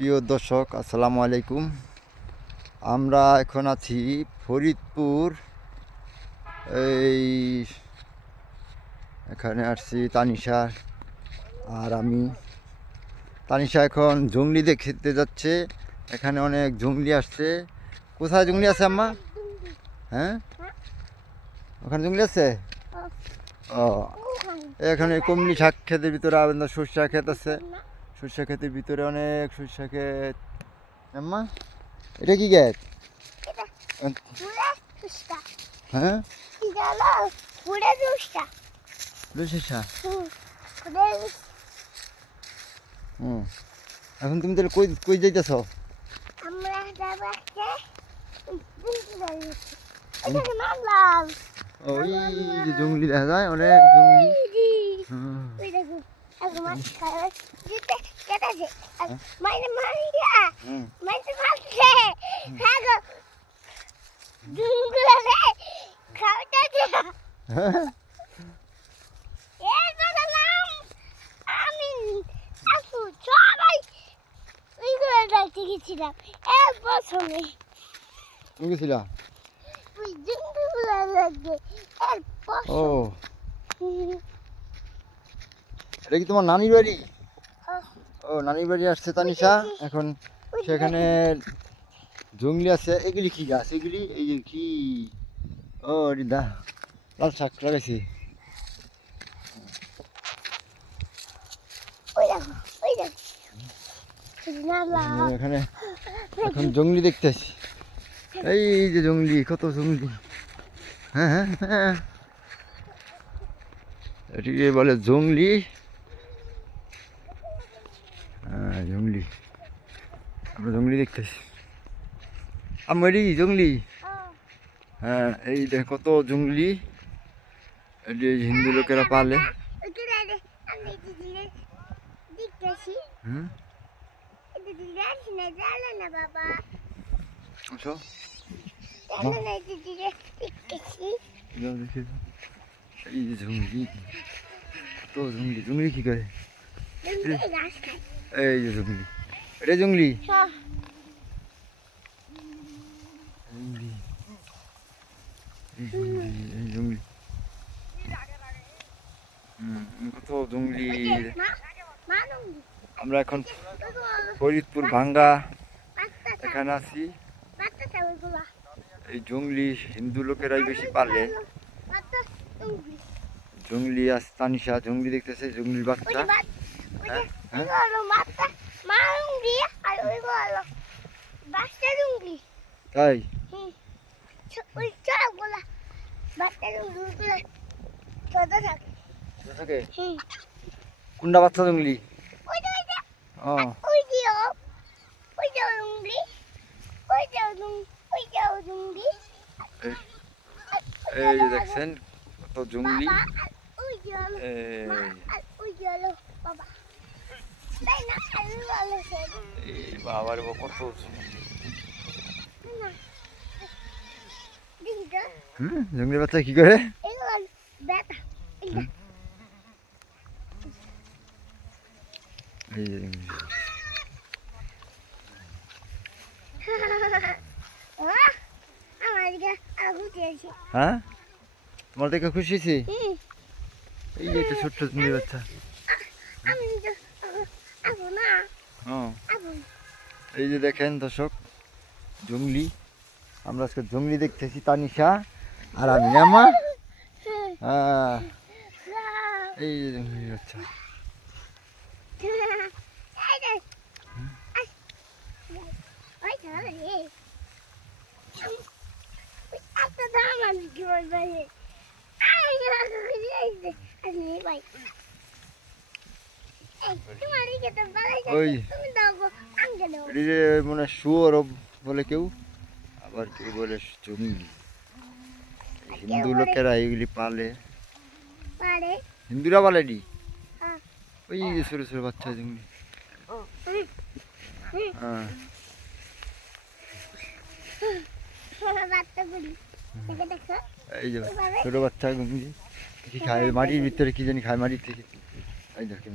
প্রিয় দর্শক আসসালামু আলাইকুম। আমরা এখন আছি ফরিদপুর এই এখানে আসছি তানিশা আর আমি। তানিশা এখন জঙ্গলি দেখতে যাচ্ছে এখানে অনেক জঙ্গলি আসছে। কোথায় জঙ্গলি আছে আম্মা? হ্যাঁ? ওখানে জঙ্গলি আছে? ও এখানে কমলি শাক ক্ষেতের ভিতরে আবেদন সর্ষা ক্ষেত আছে। সর্ষা ক্ষেতের ভিতরে অনেক সর্ষা ক্ষেত। আম্মা এটা কি ক্ষেত? হ্যাঁ? হুম এখন তুমি তাহলে কই কই যাইতেছ? ওই জঙ্গলি দেখা যায় অনেক জঙ্গলি। হুম। গেছিলাম এক বছরে তুমি গেছিলা ওই লাগবে এক ও বছর এটা কি তোমার নানির বাড়ি? ও নানির বাড়ি আসছে তানিশা। এখন সেখানে জঙ্গলি আছে। এগুলি কি গাছ? এগুলি এই যে কি? ও রিদা লাল শাক লাগাইছি। এখানে এখন জঙ্গলি দেখতেছি। এই যে জঙ্গলি কত জঙ্গলি। হ্যাঁ হ্যাঁ হ্যাঁ। এটিকে বলে জঙ্গলি। হ্যাঁ জঙ্গলি। আমরা জঙ্গলি দেখতেছি আমি জঙ্গলি? হ্যাঁ এই দেখ কত জঙ্গলি। যে হিন্দু লোকেরা পালে। যাও। এই জঙ্গলি। কত জঙ্গলি। জঙ্গলি কি করে? এই যে জঙ্গলি। এটা কত জঙ্গলি। আমরা এখন ফরিদপুর ভাঙ্গা। এখানে আছি। এই জঙ্গলি হিন্দু লোকেরাই বেশি পালে। জঙ্গলি আছে তানিশা জঙ্গলি দেখতেছে জঙ্গলির বাচ্চা। তাই কোনটা বাচ্চা জঙ্গলি ও এই- যে দেখছেন কত জঙ্গলি এই বাবার বাবা কত হুম জঙ্গলি বাচ্চা কি করে? হ্যাঁ? তোমার দেখে খুশি এই যে ছোট্ট জঙ্গলি বাচ্চা। এই যে দেখেন দর্শক জঙ্গলি। আমরা আজকে জঙ্গলি দেখতেছি তানিশা আর আমি। মা হ্যাঁ। এই যে জঙ্গলি বাচ্চা। ওই। যে মানে শুয়োর বলে কেউ আবার কেউ বলে জঙ্গলি হিন্দু লোকেরা এগুলি পালে। হিন্দুরা পালে নি হ্যাঁ। ওই যে ছোটো ছোটো বাচ্চা জঙ্গলি। হ্যাঁ। এই যে ছোটো বাচ্চা কি খায় মাটির ভিতরে কি জানি খায় মাটির থেকে। এই দেখেন।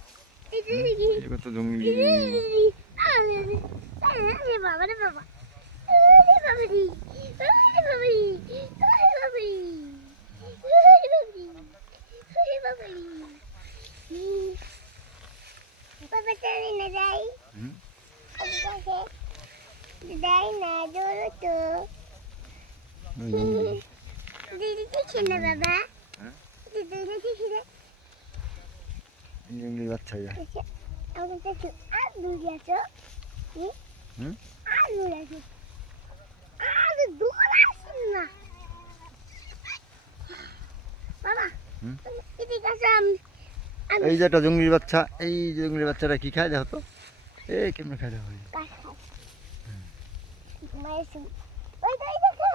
কত জঙ্গলি। দিদি দেখে না বাবা? দিদি দেখে না এই বাচ্চা আমি এই যে একটা জঙ্গলির বাচ্চা এই যে জঙ্গলির বাচ্চাটা কি খায় দেখো তো? এই কেমনে খায় দেখো এই। কাজ খাই ঘুমাই শুন ওই তো এই দেখো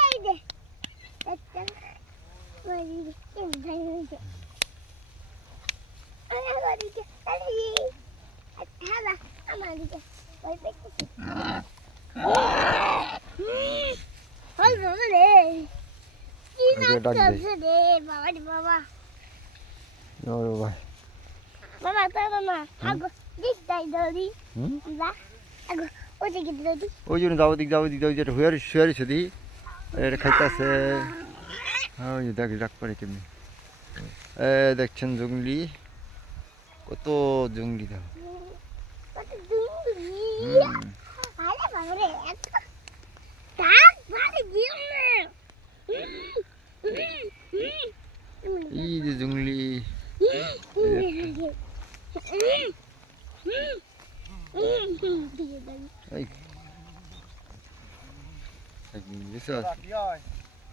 এই যে একটা মারি কেন ধাই হয়েছে আমি আমার দিকে আরে হ্যাঁ আমার দিকে ওই পেটেছি ওই বাবা বাবা না আগো দিক দাই দৌড়ি আগো ওই দিকে দৌড়ি ওই জন্য যাব দিক যাব দিক যাব যেটা হুয়ারি শুয়ারি শুধু এটা খাইতেছে ওই দেখ ডাক করে কেমনি এ দেখছেন জঙ্গলি কত জঙ্গলি দিও এই যে জঙ্গলি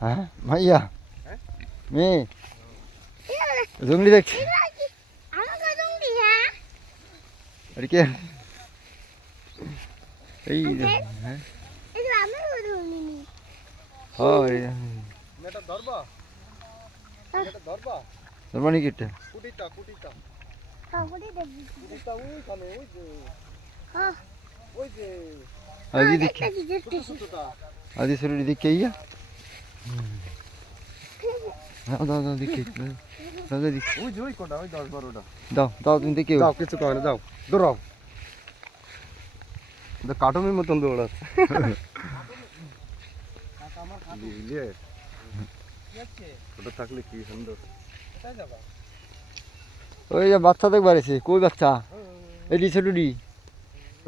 হ্যাঁ ভাইয়া মেয়ে জঙ্গলি দেখছি আমাকে দুঙ্গি হ্যাঁ আর কে এই যে, হ্যাঁ এটা আমার দুঙ্গি নি হয় এটা ধরবা এটা ধরবা তোর মানে কি এটা কুটিটা কুটিটা কাকুরে দেবি কুটিটা ওইখানে ওই যে হ্যাঁ ওই যে আদি দেখি দেখতেছি দেখতেছি ছোটটা আদি শরীর দেখে ইয়া দাও দাও দাও দেখি দাও দাও দেখি। ওই যে ওই কোটা ওই দশ বারোটা। দাও দাও তুমি দেখে। কিছু কয় না যাও দৌড়াও মতন দৌড়াচ্ছে। ওটা থাকলে কি সুন্দর। ওই যে বাচ্চা দেখ বাড়িছে কই বাচ্চা? এই যে ছোটুটি।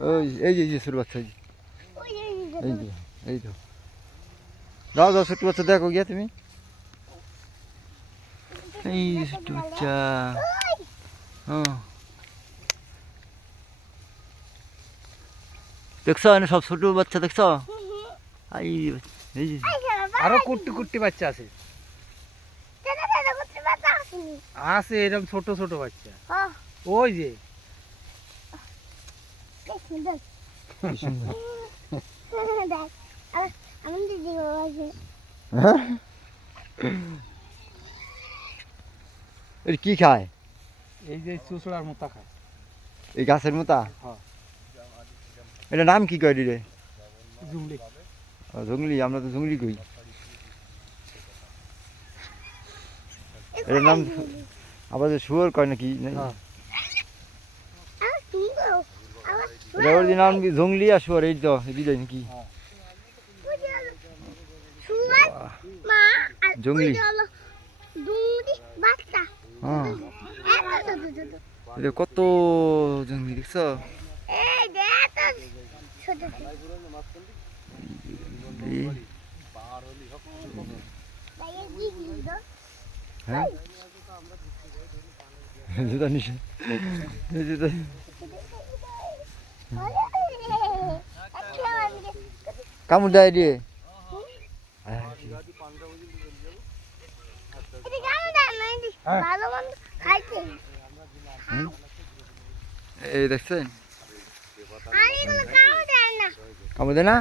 ওই এই যে যে ছোট বাচ্চা ওই এই যে এই তো দাও দাও ছোট বাচ্চা দেখো গিয়া তুমি। এই বাচ্চা হ্যাঁ। এনে সব ছোট বাচ্চা দেখছ? এই এই আরও কুট্টি কুট্টি বাচ্চা আছে। আছে এরকম ছোট ছোট বাচ্চা। ওই যে। আমি দিদি হ্যাঁ? এটা কি খায়? এই যে চুচড়ার মতো খায়। এই গাছের মোতা? হ্যাঁ। এটা নাম কি কয় রে? জুমলি ও, জঙ্গলি আমরা তো জঙ্গলি কই। এটার নাম আবার যে শুয়োর কয় নাকি? হ্যাঁ। এটা ওর নাম কি জঙ্গলি আর শুয়োর এই তো এই দুইটাই নাকি? সুয়ার বাচ্চা হ্যাঁ এত ছোট ছোট এটা কত জঙ্গলি দেখছ এই দেখ এত ছোট ছোট এই ভাইয়া দিদি তো হ্যাঁ জুতা নিছে এই এই দেখছেন? কামড় না।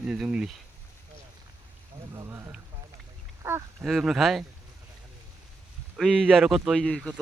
যে জঙ্গলি বাবা। খায়। ওই যে আরও কত ওই কত।